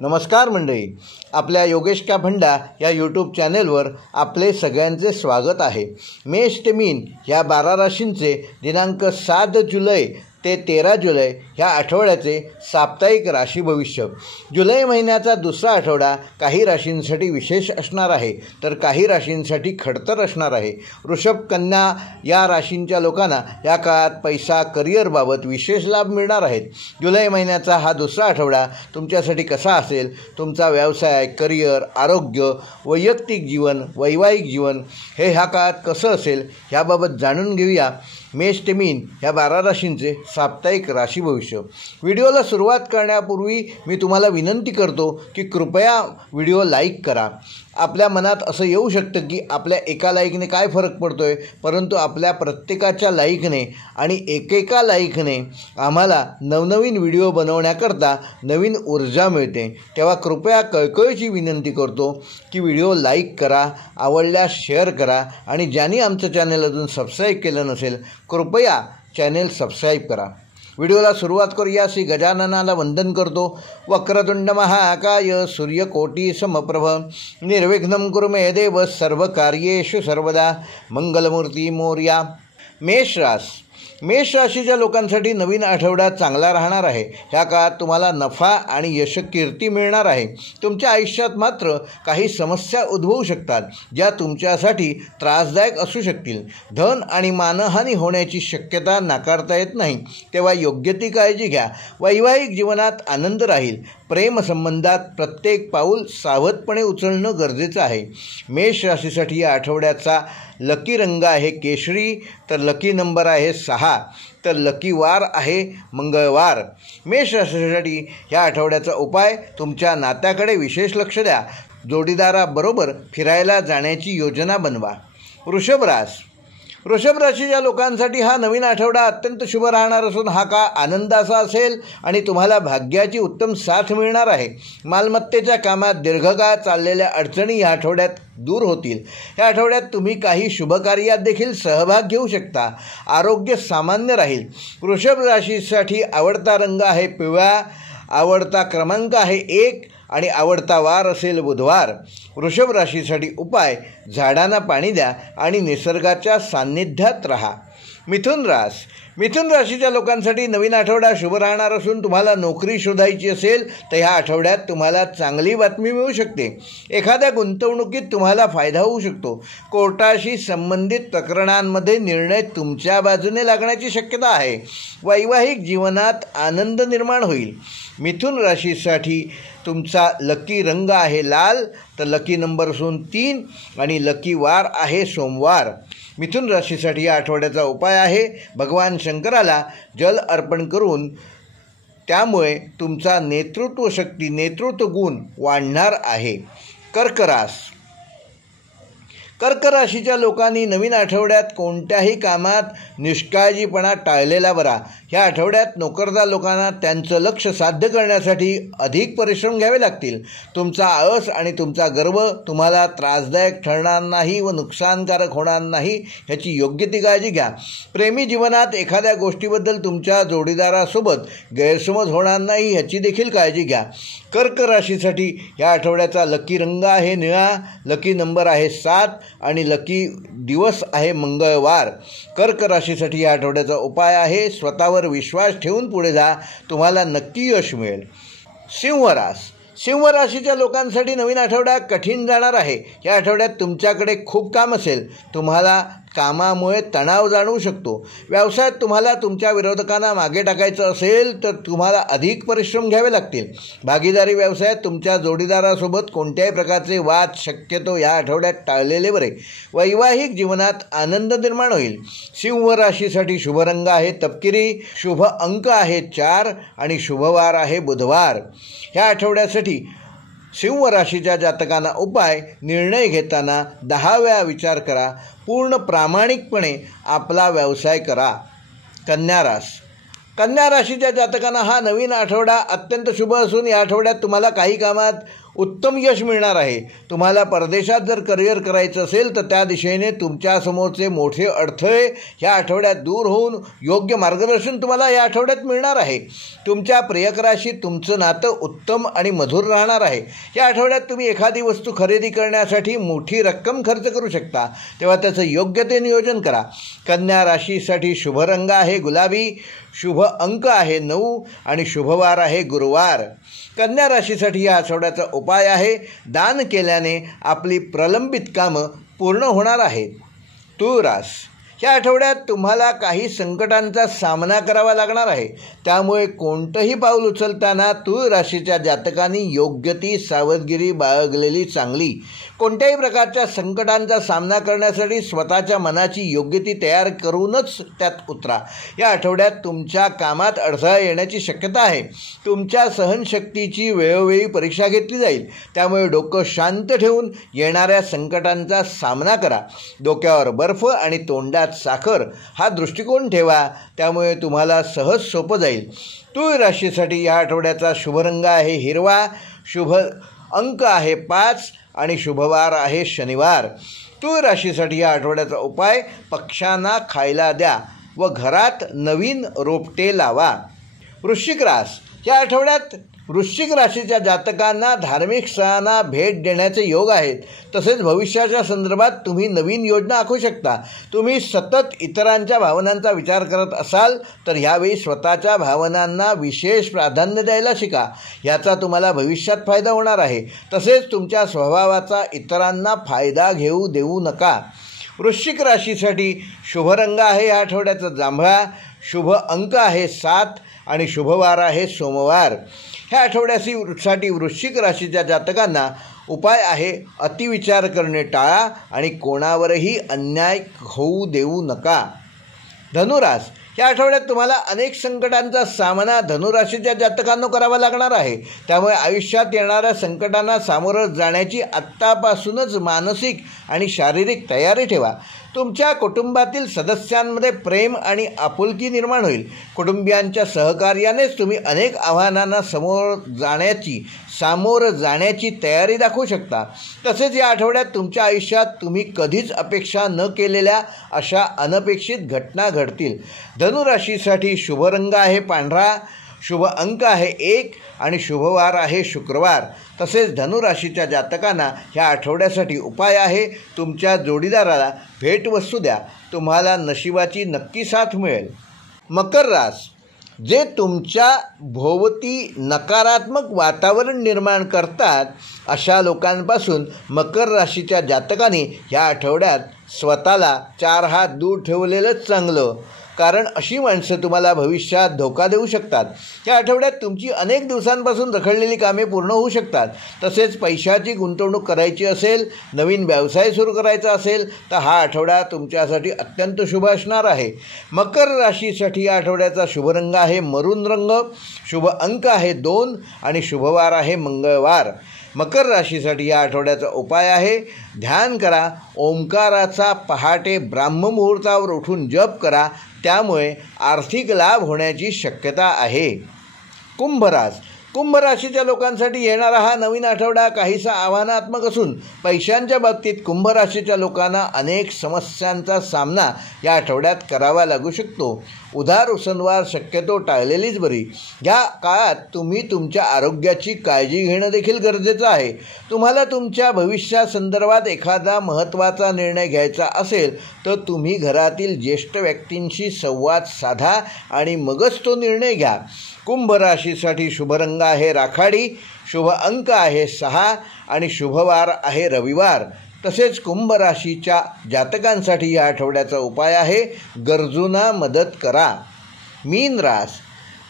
नमस्कार मंडळी, आपल्या योगेश का भंडा या यूट्यूब चॅनेलवर आपले सगळ्यांचे स्वागत आहे। मेष ते मीन ह्या 12 राशींचे दिनांक 7 जुलै ते 13 जुलै ह्या आठवड्याचे साप्ताहिक राशी भविष्य। जुलै महिन्याचा दुसरा आठवडा काही राशींसाठी विशेष असणार आहे, तर काही राशींसाठी खडतर असणार आहे। वृषभ, कन्या या राशींच्या लोकांना या काळात पैसा, करिअरबाबत विशेष लाभ मिळणार आहेत। जुलै महिन्याचा हा दुसरा आठवडा तुमच्यासाठी कसा असेल, तुमचा व्यवसाय, करिअर, आरोग्य, वैयक्तिक जीवन, वैवाहिक जीवन हे ह्या काळात कसं असेल ह्याबाबत जाणून घेऊया। मेष ते मीन ह्या 12 राशींचे साप्ताहिक राशी भविष्य। व्हिडिओला सुरुवात करण्यापूर्वी मी तुम्हाला विनंती करतो की कृपया व्हिडिओ लाईक करा। आपल्या मनात असं येऊ शकतं की आपल्या एका लाईकने काय फरक पडतो आहे, परंतु आपल्या प्रत्येकाच्या लाईकने आणि एकेका लाईकने आम्हाला नवनवीन व्हिडिओ बनवण्याकरता नवीन ऊर्जा मिळते। तेव्हा कृपया कळकळीची विनंती करतो की व्हिडिओ लाईक करा, आवडल्यास शेअर करा आणि ज्यांनी आमचं चॅनल अजून सबस्क्राईब केलं नसेल कृपया चॅनेल सबस्क्राईब करा। व्हिडिओला सुरुवात करूया। श्री गजाननाला वंदन करतो। वक्रतुंड महाकाय सूर्यकोटी समप्रभ निर्विघ्नं कुरु मे देव सर्वकार्येषु सर्वदा मंगलमूर्ती मोरया। मेष राशीच्या लोकांसाठी नवीन आठवडा चांगला राहणार आहे। ह्या काळात तुम्हाला नफा आणि यश, कीर्ती मिळणार आहे। तुमच्या आयुष्यात मात्र काही समस्या उद्भवू शकतात, ज्या तुमच्यासाठी त्रासदायक असू शकतील। धन आणि मानहानी होण्याची शक्यता नाकारता येत नाही, तेव्हा योग्य ती काळजी घ्या। वैवाहिक जीवनात आनंद राहील। प्रेमसंबंधात प्रत्येक पाऊल सावधपणे उचलणं गरजेचं आहे। मेष राशीसाठी या आठवड्याचा लकी रंग आहे केशरी, तर लकी नंबर आहे 6, तर लकी वार आहे मंगळवार। मेष राशीसाठी या आठवड्याचा उपाय, तुमच्या नात्याकडे विशेष लक्ष द्या। जोडीदाराबरोबर फिरायला जाण्याची योजना बनवा। वृषभ राशीच्या लोकांसाठी हा नवीन आठवडा अत्यंत शुभ राहणार असून हा काळ आनंदाचा असेल आणि तुम्हाला भाग्याची उत्तम साथ मिळणार आहे। मालमत्तेच्या कामात दीर्घकाळ चाललेल्या अडचणी या आठवड्यात दूर होतील। या आठवड्यात तुम्ही काही शुभकार्यात देखील सहभाग घेऊ शकता। आरोग्य सामान्य राहील। वृषभ राशीसाठी आवडता रंग आहे पिवळा, आवडता क्रमांक आहे 1 आणि आवडता वार असेल बुधवार। वृषभ राशीसाठी उपाय, झाडांना पाणी द्या आणि निसर्गाच्या सान्निध्यात राहा। मिथुन राशीच्या लोकांसाठी नवीन आठवडा शुभ राहणार असून तुम्हाला नोकरी शोधायची असेल तर ह्या आठवड्यात तुम्हाला चांगली बातमी मिळू शकते। एखाद्या गुंतवणुकीत तुम्हाला फायदा होऊ शकतो। कोर्टाशी संबंधित प्रकरणांमध्ये निर्णय तुमच्या बाजूने लागण्याची शक्यता आहे। वैवाहिक जीवनात आनंद निर्माण होईल। मिथुन राशीसाठी तुमचा लकी रंग आहे लाल, तर लकी नंबर असून 3 आणि लकी वार आहे सोमवार। मिथुन राशीसाठी या आठवड्याचा उपाय आहे भगवान शंकराला जल अर्पण करून, त्यामुळे तुमचा नेतृत्व गुण वाढणार आहे। कर्क राशीच्या लोकांनी नवीन आठवड्यात कोणत्याही कामात निष्काळजीपणा टाळलेला बरा। ह्या आठवड्यात नोकरदार लोकांना त्यांचं लक्ष साध्य करण्यासाठी अधिक परिश्रम घ्यावे लागतील। तुमचा आळस आणि तुमचा गर्व तुम्हाला त्रासदायक ठरणार नाही व नुकसानकारक होणार नाही ह्याची योग्य ती काळजी घ्या। प्रेमी जीवनात एखाद्या गोष्टीबद्दल तुमच्या जोडीदारासोबत गैरसमज होणार नाही ह्याची देखील काळजी घ्या। कर्क राशीसाठी या आठवड्याचा लकी रंग आहे निळा, लकी नंबर आहे 7 आणि लकी दिवस आहे मंगळवार। कर्क राशीसाठी या आठवड्याचा उपाय आहे स्वतःवर विश्वास ठेवून पुढे जा, तुम्हाला नक्की यश मिळेल। सिंह राशीच्या लोकांसाठी नवीन आठवडा कठीण जाणार आहे। या आठवड्यात तुमच्याकडे खूप काम असेल। तुम्हाला कामामुळे तणाव जाणवू शकतो। व्यवसायात तुम्हाला तुमच्या विरोधकांना मागे टाकायचं असेल तर तुम्हाला अधिक परिश्रम घ्यावे लागतील। भागीदारी व्यवसायात तुमच्या जोडीदारासोबत कोणत्याही प्रकारचे वाद शक्यतो या आठवड्यात टाळलेले बरे। वैवाहिक जीवनात आनंद निर्माण होईल। सिंह राशीसाठी शुभ रंग आहे तपकिरी, शुभ अंक आहे 4 आणि शुभवार आहे बुधवार। ह्या आठवड्यासाठी सिंह राशीच्या जातकांना उपाय, निर्णय घेताना 10 वेळा विचार करा। पूर्ण प्रामाणिकपणे आपला व्यवसाय करा। कन्या राशीच्या जातकांना हा नवीन आठवडा अत्यंत शुभ असून या आठवड्यात तुम्हाला काही कामात उत्तम यश मिळणार आहे. तुम्हाला परदेशात जर करिअर करायचं असेल तर त्या दिशेने तुमच्यासमोरचे मोठे अडथळे या आठवड्यात दूर होऊन योग्य मार्गदर्शन तुम्हाला या आठवड्यात मिळणार आहे. तुमच्या प्रियकराशी तुमचं नातं उत्तम आणि मधुर राहणार आहे. या आठवड्यात तुम्ही एखादी वस्तू खरेदी करण्यासाठी मोठी रक्कम खर्च करू शकता, तेव्हा त्याचं योग्य ते नियोजन करा. कन्या राशीसाठी शुभ रंग आहे गुलाबी, शुभ अंक आहे 9 आणि शुभवार आहे गुरुवार. कन्या राशीसाठी या आठवड्याचा उपाय आहे दान केल्याने आपली प्रलंबित कामं पूर्ण होणार आहेत. तुळ रास, या आठवड्यात तुम्हाला काही संकटांचा सामना करावा लागणार आहे. त्यामुळे कोणतंही पाऊल उचलताना तुळ राशीच्या जातकांनी योग्य ती सावधगिरी बाळगलेली चांगली. कोणत्याही प्रकारच्या संकटांचा सामना करण्यासाठी स्वतःच्या मनाची योग्य ती तयार करूनच त्यात उतरा. या आठवड्यात तुमच्या कामात अडथळा येण्याची शक्यता आहे. तुमच्या सहनशक्तीची वेळोवेळी परीक्षा घेतली जाईल. त्यामुळे डोकं शांत ठेवून येणाऱ्या संकटांचा सामना करा. डोक्यावर बर्फ आणि तोंडात साखर हा दृष्टिकोन ठेवा. त्यामुळे तुम्हाला सहज सोपं जाईल. तुळ राशीसाठी या आठवड्याचा शुभ रंग आहे हिरवा, शुभ अंक आहे 5 आणि शुभवार आहे शनिवार. तुळ राशीसाठी या आठवड्याचा उपाय पक्ष्यांना खायला द्या व घरात नवीन रोपटे लावा. वृश्चिक रास, या आठवड्यात वृश्चिक राशीच्या जातकांना धार्मिक स्थळांना भेट देण्याचे योग आहेत. तसेच भविष्याच्या संदर्भात तुम्ही नवीन योजना आखू शकता. तुम्ही सतत इतरांच्या भावनांचा विचार करत असाल तर ह्यावेळी स्वतःच्या भावनांना विशेष प्राधान्य द्यायला शिका. याचा तुम्हाला भविष्यात फायदा होणार आहे. तसेच तुमच्या स्वभावाचा इतरांना फायदा घेऊ देऊ नका. वृश्चिक राशीसाठी शुभ रंग आहे या आठवड्याचा जांभळा, शुभ अंक आहे 7 आणि शुभवार आहे सोमवार. ह्या आठवड्यासाठी वृश्चिक राशीच्या जातकांना उपाय आहे अतिविचार करणे टाळा आणि कोणावरही अन्याय होऊ देऊ नका. धनुरास, या आठवड्यात तुम्हाला अनेक संकटांचा सामना धनुराशीच्या जातकांना करावा लागणार आहे. त्यामुळे आयुष्यात येणाऱ्या संकटांना सामोरं जाण्याची आत्तापासूनच मानसिक आणि शारीरिक तयारी ठेवा. तुमच्या कुटुंबातील सदस्यांमध्ये प्रेम आणि आपुलकी निर्माण होईल. कुटुंबियांच्या सहकार्यानेच तुम्ही अनेक आव्हानांना सामोरं जाण्याची तयारी दाखवू शकता. तसेच या आठवड्यात तुमच्या आयुष्यात तुम्ही कधीच अपेक्षा न केलेल्या अशा अनपेक्षित घटना घडतील. धनुराशीसाठी शुभ रंग आहे पांढरा, शुभ अंक आहे 1 आणि शुभवार आहे शुक्रवार. तसेच धनुराशीच्या जातकांना ह्या आठवड्यासाठी उपाय आहे तुमच्या जोडीदाराला भेटवस्तू द्या. तुम्हाला नशिबाची नक्की साथ मिळेल. मकर रास, जे तुमच्या भोवती नकारात्मक वातावरण निर्माण करतात अशा लोकांपासून मकर राशीच्या जातकांनी ह्या आठवड्यात स्वतःला 4 हात दूर ठेवलेलंच चांगलं. कारण अशी माणसं तुम्हाला भविष्यात धोका देऊ शकतात. या आठवड्यात तुमची अनेक दिवसांपासून रखडलेली कामे पूर्ण होऊ शकतात. तसेच पैशाची गुंतवणूक करायची असेल, नवीन व्यवसाय सुरू करायचा असेल तर हा आठवडा तुमच्यासाठी अत्यंत शुभ असणार आहे. मकर राशीसाठी या आठवड्याचा शुभ रंग आहे मरून रंग, शुभ अंक आहे 2 आणि शुभवार आहे मंगळवार. मकर राशीसाठी या आठवड्याचा उपाय आहे ध्यान करा. ओंकाराचा पहाटे ब्राह्ममुहूर्तावर उठून जप करा. त्यामुळे आर्थिक लाभ होण्याची शक्यता आहे. कुंभ रास, कुंभ राशीच्या लोकांसाठी येणारा हा नवीन आठवडा काहीसा आव्हानात्मक असून पैशांच्या बाबतीत कुंभ राशीच्या लोकांना अनेक समस्यांचा सामना या आठवड्यात करावा लागू शकतो. उधार उसनवार शक्यतो टाळलेलीच बरी. या काळात तुम्ही तुमच्या आरोग्याची काळजी घेणं देखील गरजेचं आहे. तुम्हाला तुमच्या भविष्यासंदर्भात एखादा महत्त्वाचा निर्णय घ्यायचा असेल तर तुम्ही घरातील ज्येष्ठ व्यक्तींशी संवाद साधा आणि मगच तो निर्णय घ्या. कुंभ राशीसाठी शुभ रंग आहे राखाडी, शुभ अंक आहे 6 आणि शुभवार आहे रविवार. तसेच कुंभ राशीच्या जातकांसाठी या आठवड्याचा उपाय आहे गरजूंना मदत करा. मीन रास,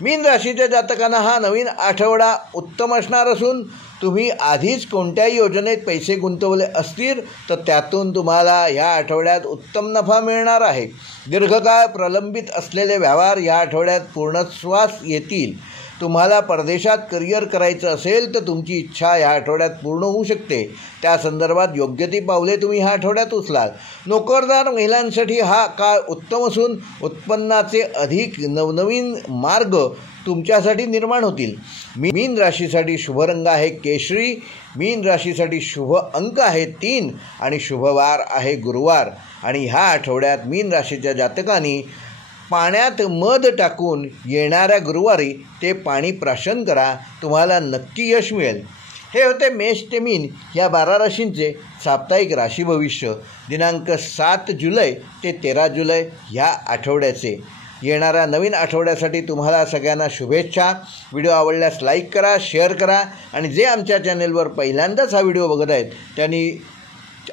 मीन राशीच्या जातकांना हा नवीन आठवडा उत्तम असणार असून तुम्ही आधीच कोणत्याही योजनेत पैसे गुंतवले असतील तर त्यातून तुम्हाला या आठवड्यात उत्तम नफा मिळणार आहे. दीर्घकाळ प्रलंबित असलेले व्यवहार या आठवड्यात पूर्णत्वास येतील. तुम्हाला परदेशात करिअर करायचं असेल तर तुमची इच्छा या आठवड्यात पूर्ण होऊ शकते. त्या संदर्भात योग्य ती पावले तुम्ही ह्या आठवड्यात उचलाल. नोकरदार महिलांसाठी हा काळ उत्तम असून उत्पन्नाचे अधिक नवनवीन मार्ग तुमच्यासाठी निर्माण होतील. मीन राशीसाठी शुभ रंग आहे केशरी. मीन राशीसाठी शुभ अंक आहे 3 आणि शुभवार आहे गुरुवार. आणि ह्या आठवड्यात मीन राशीच्या जातकांनी पाण्यात मध टाकून येणाऱ्या गुरुवारी ते पाणी प्राशन करा. तुम्हाला नक्की यश मिळेल. हे होते मेष ते मीन या 12 राशींचे साप्ताहिक राशी भविष्य दिनांक 7 जुलै ते 13 जुलै ह्या आठवड्याचे. येणाऱ्या नवीन आठवड्यासाठी तुम्हाला सगळ्यांना शुभेच्छा. व्हिडिओ आवडल्यास लाईक करा, शेअर करा आणि जे आमच्या चॅनेलवर पहिल्यांदाच हा व्हिडिओ बघत आहेत त्यांनी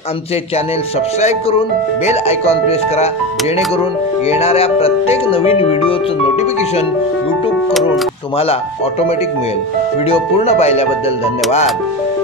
आमचे चॅनेल सबस्क्राईब करून बेल आयकॉन प्रेस करा, जेणेकरून येणाऱ्या प्रत्येक नवीन व्हिडिओचं नोटिफिकेशन यूट्यूब करून तुम्हाला ऑटोमॅटिक मिळेल. व्हिडिओ पूर्ण पाहिल्याबद्दल धन्यवाद.